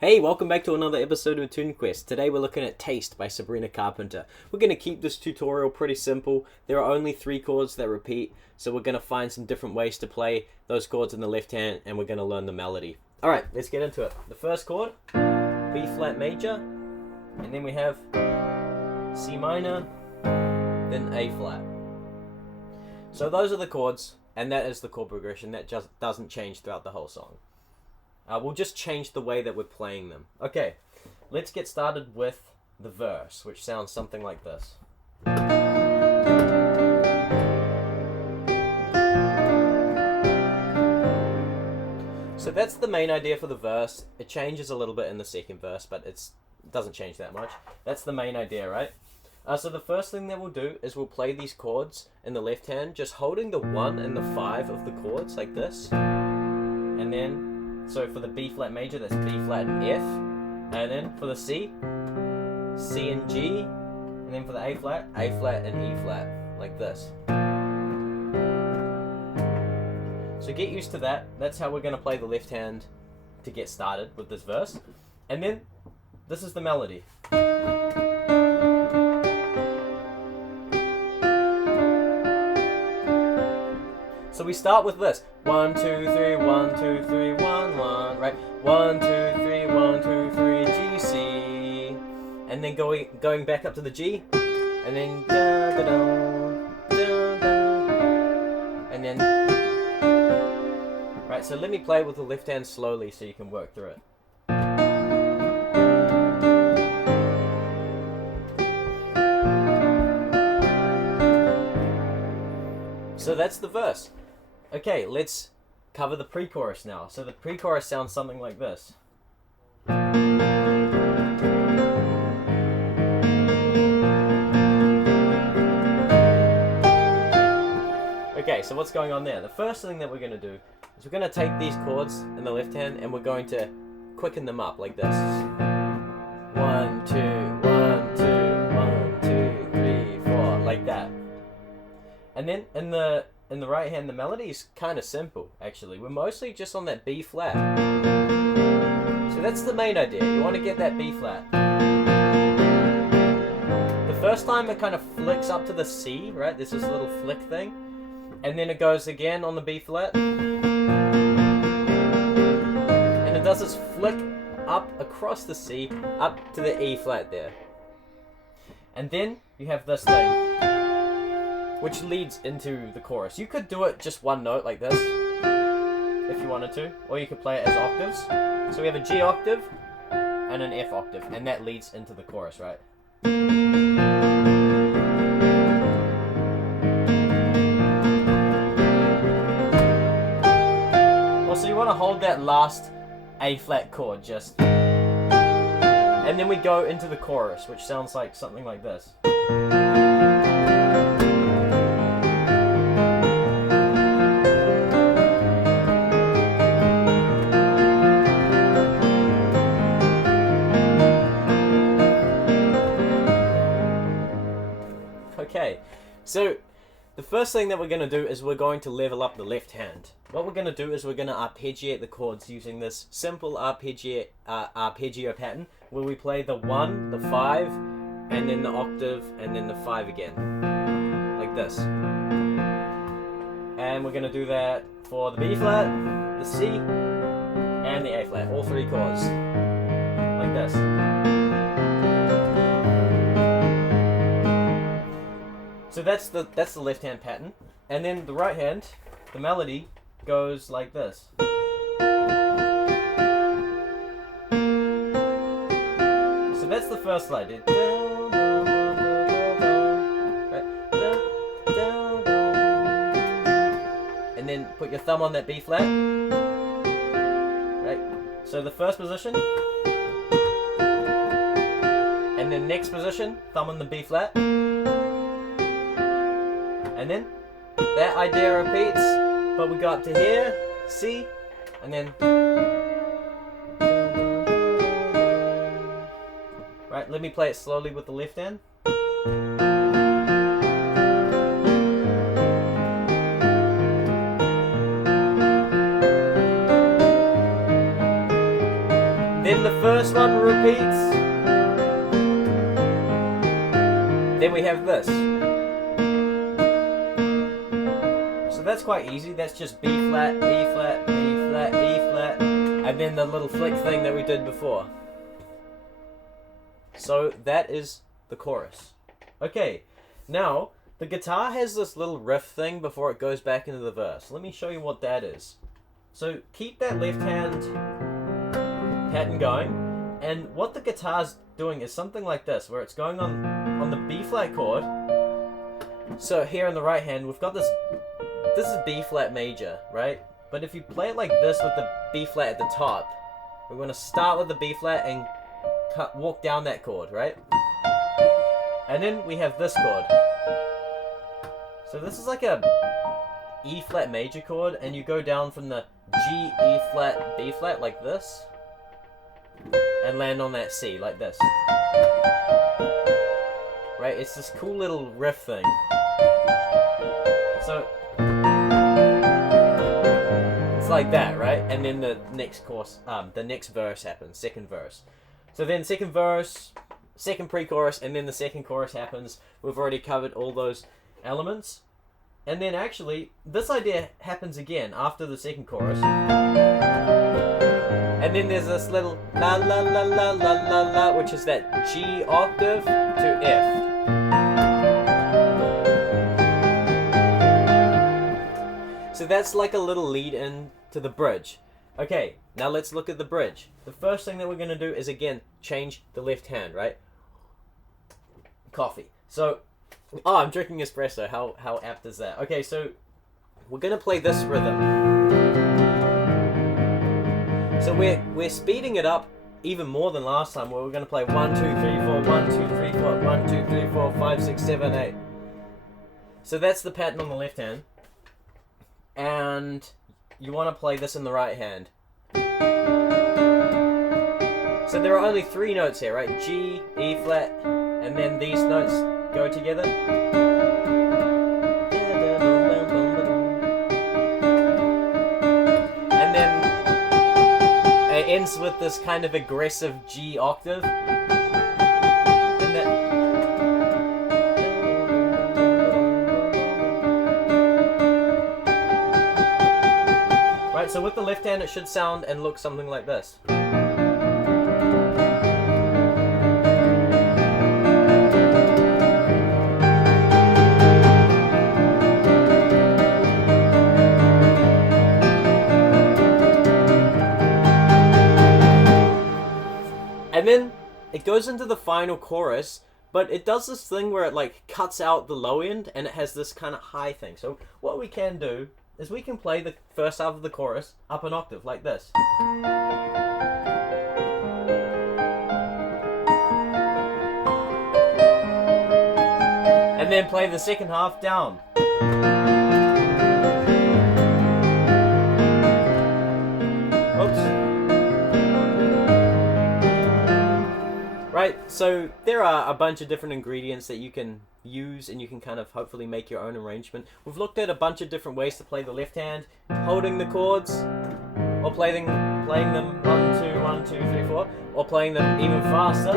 Hey, welcome back to another episode of Tune Quest. Today we're looking at Taste by Sabrina Carpenter. We're going to keep this tutorial pretty simple. There are only 3 chords that repeat, so we're going to find some different ways to play those chords in the left hand, and we're going to learn the melody. Alright, let's get into it. The first chord, B flat major, and then we have C minor, then A flat. So those are the chords, and that is the chord progression. That just doesn't change throughout the whole song. We'll just change the way that we're playing them. Okay, let's get started with the verse, which sounds something like this. So that's the main idea for the verse. It changes a little bit in the second verse, but it doesn't change that much. That's the main idea, right? So the first thing that we'll do is we'll play these chords in the left hand, just holding the 1 and the 5 of the chords like this. And then so for the B flat major, that's B flat and F. And then for the C, C and G. And then for the A flat and E flat, like this. So get used to that. That's how we're going to play the left hand to get started with this verse. And then this is the melody. So we start with this. 1, 2, 3, 1, 2, 3, 1, 1, right? 1, 2, 3, 1, 2, 3, G, C. And then going back up to the G. And then da da da da da. And then right, so let me play with the left hand slowly so you can work through it. So that's the verse. Okay, let's cover the pre-chorus now. So the pre-chorus sounds something like this. Okay, so what's going on there? The first thing that we're going to do is we're going to take these chords in the left hand and we're going to quicken them up like this. 1, 2, 1, 2, 1, 2, 3, 4, like that. And then in the right hand, the melody is kind of simple, actually. We're mostly just on that B flat. So that's the main idea. You want to get that B flat. The first time it kind of flicks up to the C, right? There's this little flick thing. And then it goes again on the B flat. And it does this flick up across the C, up to the E flat there. And then you have this thing, which leads into the chorus. You could do it just one note like this, if you wanted to, or you could play it as octaves. So we have a G octave and an F octave, and that leads into the chorus, right? Also, you want to hold that last A flat chord just, and then we go into the chorus, which sounds like something like this. Okay, so the first thing that we're going to do is we're going to level up the left hand. What we're going to do is we're going to arpeggiate the chords using this simple arpeggio pattern where we play the 1, the 5, and then the octave, and then the 5 again, like this. And we're going to do that for the B flat, the C, and the A flat, all 3 chords, like this. So that's the left hand pattern, and then the right hand, the melody goes like this. So that's the first slide. And then put your thumb on that B flat. Right. So the first position, and then next position, thumb on the B flat. And then that idea repeats, but we go up to here, C, and then right, let me play it slowly with the left hand. Then the first one repeats, then we have this. So that's quite easy. That's just B flat, E flat, B flat, E flat, and then the little flick thing that we did before. So that is the chorus. Okay, now the guitar has this little riff thing before it goes back into the verse. Let me show you what that is. So keep that left hand pattern going, and what the guitar's doing is something like this, where it's going on the B flat chord. So here on the right hand, we've got this is B flat major, right? But if you play it like this with the B flat at the top, we're going to start with the B flat and walk down that chord, right? And then we have this chord. So this is like a E flat major chord, and you go down from the G, E flat, B flat like this, and land on that C like this. Right? It's this cool little riff thing. So it's like that, right? And then the next verse happens, second verse. So then second verse, second pre-chorus, and then the second chorus happens. We've already covered all those elements. And then actually, this idea happens again after the second chorus. And then there's this little la la la la la la la, which is that G octave to F. So that's like a little lead in to the bridge. Okay, now let's look at the bridge. The first thing that we're going to do is, again, change the left hand, right? Coffee. So, oh, I'm drinking espresso. How apt is that? Okay, so we're going to play this rhythm. So we're speeding it up even more than last time, where we're going to play 1, 2, 3, 4, 1, 2, 3, 4, 1, 2, 3, 4, 5, 6, 7, 8. So that's the pattern on the left hand. And you want to play this in the right hand. So there are only 3 notes here, right? G, E flat, and then these notes go together. And then it ends with this kind of aggressive G octave. And that... Right, so with the left hand it should sound and look something like this. And then it goes into the final chorus, but it does this thing where it like cuts out the low end and it has this kind of high thing. So what we can do is we can play the first half of the chorus up an octave like this. And then play the second half down. Oops. Right, so there are a bunch of different ingredients that you can use, and you can kind of hopefully make your own arrangement. We've looked at a bunch of different ways to play the left hand, holding the chords, or playing them 1, 2, 1, 2, 3, 4, or playing them even faster,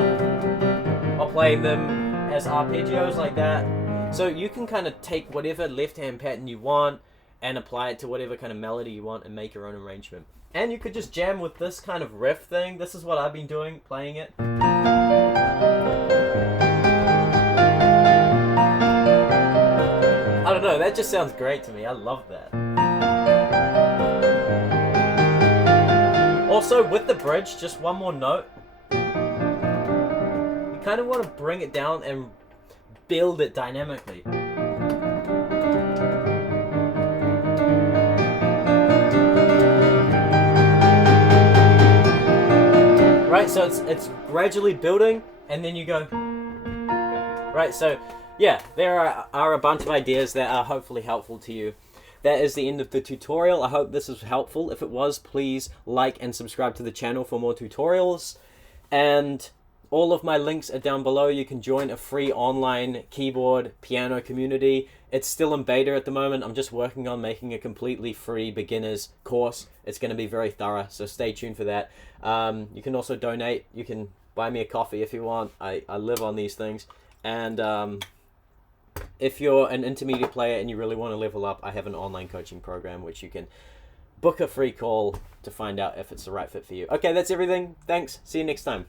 or playing them as arpeggios like that. So you can kind of take whatever left hand pattern you want and apply it to whatever kind of melody you want and make your own arrangement. And you could just jam with this kind of riff thing. This is what I've been doing, playing it. I don't know, that just sounds great to me. I love that. Also, with the bridge, just one more note. You kind of want to bring it down and build it dynamically. Right, so it's gradually building, and then you go. Right, so yeah, there are a bunch of ideas that are hopefully helpful to you. That is the end of the tutorial. I hope this was helpful. If it was, please like and subscribe to the channel for more tutorials. And All of my links are down below. You can join a free online keyboard piano community. It's still in beta at the moment. I'm just working on making a completely free beginners course. It's going to be very thorough, so stay tuned for that. You can also donate. You can buy me a coffee if you want. I live on these things. And if you're an intermediate player and you really want to level up, I have an online coaching program which you can book a free call to find out if it's the right fit for you. Okay, that's everything. Thanks. See you next time.